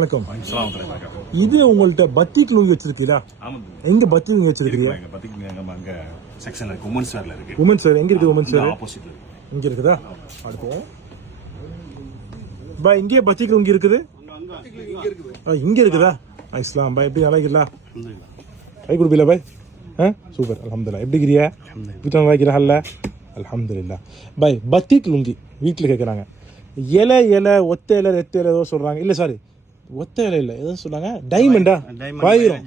அலைக்கும். இது உங்கள்ட்ட பத்திக் லுங்கி வச்சிருக்கீங்களா? எங்க பத்திக் லுங்கி வச்சிருக்கீங்க? பத்திக் அங்க செக்ஷன்ல இருக்கு, உமன்ஸ் வேர்ல இருக்கு. உமன்ஸ் வேர் எங்க இருக்கு? உமன்ஸ் வேர் ஆப்போசிட்ல இங்க இருக்குதா? அடுத்து பா இங்கே பத்திக் லுங்கி இருக்குது. இங்க இருக்குதா? இஸ்லாம் பாய் எப்படி அழகில்லா? கை குடுப்பில பாய். சூப்பர் அல்ஹம்துலில்லாஹ். எப்படி கிரியா? வீட்டுல வாய்க்கிறஹல்ல? அல்ஹம்துலில்லாஹ். பாய் பத்திக் லுங்கி வீட்டுல கேக்குறாங்க. இலை ஒத்த இலை ரெத்த இலை ஏதோ சொல்றாங்க. இல்ல சாரி ஒத்த இலை இல்ல ஏதோ சொன்னாங்க. டைமண்டா? வைரம்.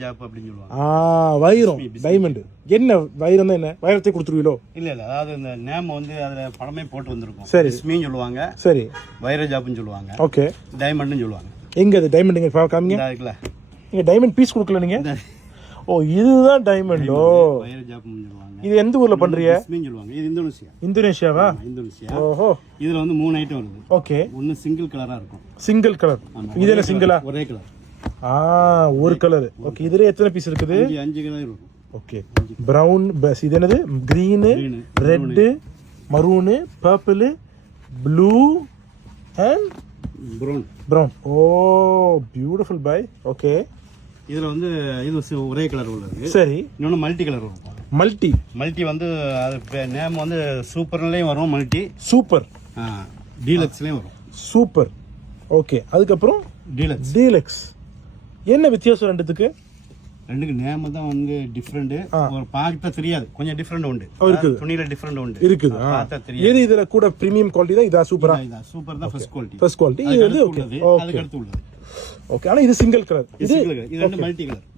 வைரம் டைமண்ட். என்ன வைரம் தான்? என்ன வைரத்தை கொடுத்துருவீங்களோ? இல்ல இல்ல, அதாவது இந்த நேம் வந்து அதுல படமே போட்டு வந்திருக்கும். சரி ஸ்மீன் சொல்லுவாங்க, சரி வைர ஜாப்னு சொல்லுவாங்க, ஓகே டைமண்ட்னு சொல்லுவாங்க. எங்க அது டைமண்ட்? எங்க காமிங்க. இருக்குல்ல, நீங்க டைமண்ட் பீஸ் கொடுக்கல நீங்க. ஓ இதுதான் டைமண்டோ? வைர ஜாப்னு சொல்லுவாங்க. இது எந்த ஊர்ல பண்றீங்க? ஸ்மீன் சொல்லுவாங்க. இது இந்தோனேஷியா. இந்தோனேஷியாவா? இந்தோனேஷியா. ஓஹோ. இதுல வந்து 3 ஐட்டம் வருது. ஓகே. ஒன்னு சிங்கிள் கலரா இருக்கும். Single colour. இது என்ன சிங்கிளா? ஒரே கலர். ஒரு கலர். ஓகே. இதுல எத்தனை பீஸ் இருக்குது? 5 கலர் இருக்கும். ஓகே. Brown purse. இது என்னது? Green, red, maroon, purple, blue and brown. Oh beautiful பை. ஓகே. இதுல வந்து இது ஒரே கலர் உள்ளது. சரி. இன்னொன்னு மல்டி கலர் வரும். மல்டி வந்து அது நேம் வந்து சூப்பர்லயும் வரும், மல்டி சூப்பர், டீலக்ஸ்லயும் வரும். சூப்பர். ஓகே. அதுக்கப்புறம் டீலக்ஸ். என்ன வித்தியாசம் ரெண்டுத்துக்கு? ரெண்டுக்கு நேம் தான் வந்து டிஃபரெண்ட். ஒரு பார்த்தா தெரியாது, கொஞ்சம் டிஃபரெண்ட் உண்டு. இருக்குது. துணியில டிஃபரெண்ட் உண்டு. இருக்குது. பார்த்தா தெரியாது. எது இதுல கூட பிரீமியம் குவாலிட்டி தான்? இதா சூப்பரா? இதா சூப்பர் தான் ஃபர்ஸ்ட் குவாலிட்டி. ஃபர்ஸ்ட் குவாலிட்டி இது வந்து ஓகே. அதுக்கு அடுத்து உள்ளது. ஓகே. ஆனா இது சிங்கிள் கலர். இது ரெண்டு மல்டி கலர்.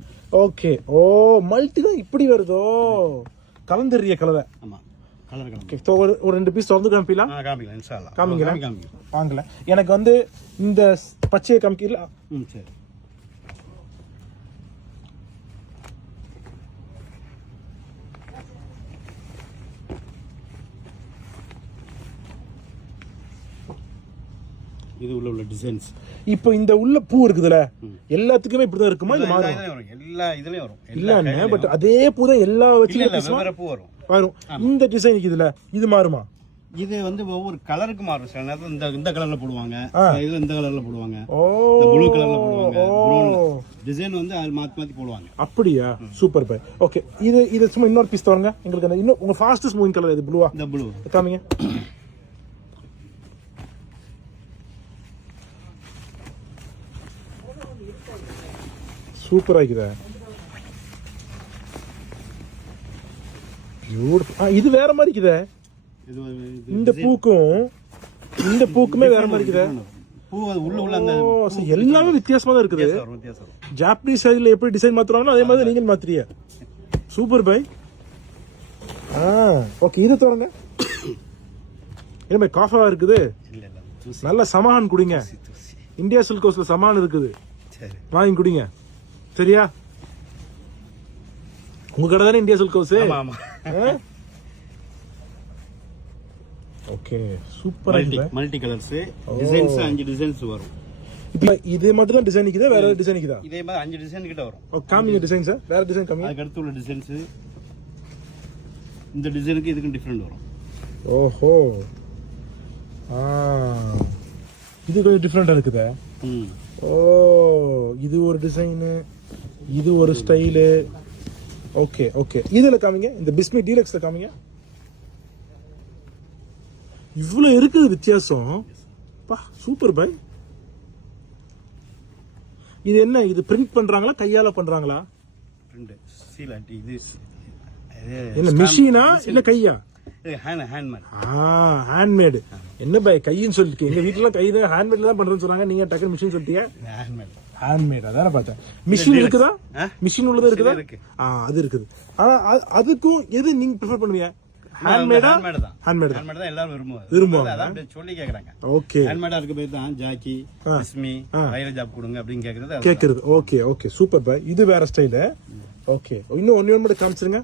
ஓகே. ஓ மல்டி தான் இப்படி வருதோ? கலந்தறிய கலர். ஆமா, கலர் கலர். ஓகே. ஒரு ரெண்டு பீஸ் திறந்து காமிப்பீங்களா? காமிக்கலாம் இன்ஷா அல்லாஹ். காமிங்க. வாங்கல. எனக்கு வந்து இந்த பச்சையை காமிக்கல. சரி. இது உள்ள டிசைன்ஸ். இப்போ இந்த உள்ள பூ இருக்குதுல, எல்லாத்துக்குமே இப்படிதான் இருக்குமா? இது மாறும்? எல்லா இதுலயும் வரும். இல்ல பட் அதே பூ தான் எல்லா வச்சு வேற பூ வரும். இந்த டிசைன் இதுல இது மாறுமா? இது வந்து ஒவ்வொரு கலருக்கு மாறும். சில நேரத்துல இந்த கலர்ல போடுவாங்க, இது இந்த கலர்ல போடுவாங்க, ஓ ப்ளூ கலர்ல போடுவாங்க. டிசைன் வந்து மாத்தி போடுவாங்க. அப்படியா? சூப்பர் பை. ஓகே. இது சும்மா இன்னொரு பீஸ் தரங்க எங்களுக்கு. அந்த இன்னும் உங்க ஃபாஸ்டஸ்ட் மூவிங் கலர் இது ப்ளூவா? இந்த ப்ளூ காமிங்க. சூப்பரா இருக்குதா? பியூட்டிஃபுல். இது வேற மாதிரி இருக்குதே. இந்த பூக்குமே வேற மாதிரி இருக்குதே. பூ உள்ள அந்த எல்லாமே வித்தியாசமா தான் இருக்குது. ஜாப்பனீஸ் ஸ்டைல்ல எப்படி டிசைன் மாத்துறாங்களோ அதே மாதிரி நீங்க மாத்துறீங்க. சூப்பர் பை. ஓகே. இது தரங்க. என்ன காஃபா இருக்குது? நல்ல சமான் குடிங்க. இந்தியா சில்க் ஹவுஸ்ல சமான் இருக்குது, வாங்கி குடிங்க. சரியா? உங்க கடை தானே இந்தியா சில்க் ஹவுஸ்? ஓகே. சூப்பரா இருக்கு. மல்டி கலர்ஸ், டிசைன்ஸ் 5 டிசைன்ஸ் வரும். இப்போ இது மட்டும் தான் டிசைன் இருக்குதா? வேற டிசைன் இருக்குதா? இதே மாதிரி 5 டிசைன் கிட்ட வரும். ஓ காமிங்க டிசைன்ஸ். வேற டிசைன் காமிங்க. அதுக்கு அடுத்து உள்ள டிசைன்ஸ் இந்த டிசைனுக்கு இதுக்கு டிஃபரெண்ட் வரும். ஓஹோ. இது கொஞ்சம் டிஃபரெண்டா இருக்குதா? ஓ இது ஒரு டிசைன், இது ஒரு ஸ்டைலு. Okay okay. இதுல காமிங்க. இந்த பிஸ்மி டீலக்ஸ்ல காமிங்க. இவ்வளவு இருக்குது வித்தியாசம். பா சூப்பர் பை. இது என்ன? இது பிரிண்ட் பண்றாங்களா கையால பண்றாங்களா? பிரிண்ட் சீலாட்டி. இது என்ன மிஷினா இல்ல கையா? ஹேண்ட்மேட். என்ன பை கைன்னு சொல்லிட்டு எங்க வீட்டுல கை தான் ஹேண்ட்மேட்ல தான் பண்றேன்னு சொன்னாங்க. நீங்க டக்குனு மிஷின் சொல்லிட்டீங்க. ஹேண்ட்மேட் அதான பார்த்தேன். மிஷின் இருக்குதா? மிஷின் உள்ளதா இருக்குதா? அது இருக்குது. ஆனா அதுக்கும் எது நீங்க ப்ரிஃபர் பண்ணுவீங்க? ஹேண்ட்மேடா? ஹேண்ட்மேட் தான் எல்லாரும் விரும்புவாங்க. அதான் சொல்லி கேக்குறாங்க. ஓகே. ஹேண்ட்மேடா இருக்க போய் தான் ஜாக்கி, பிஸ்மி, வைர ஜாப் கொடுங்க அப்படின்னு கேக்குறது. Okay okay. சூப்பர் பை. இது வேற ஸ்டைல். ஓகே. இன்னும் ஒன்னு மட்டும் காமிச்சிருங்க.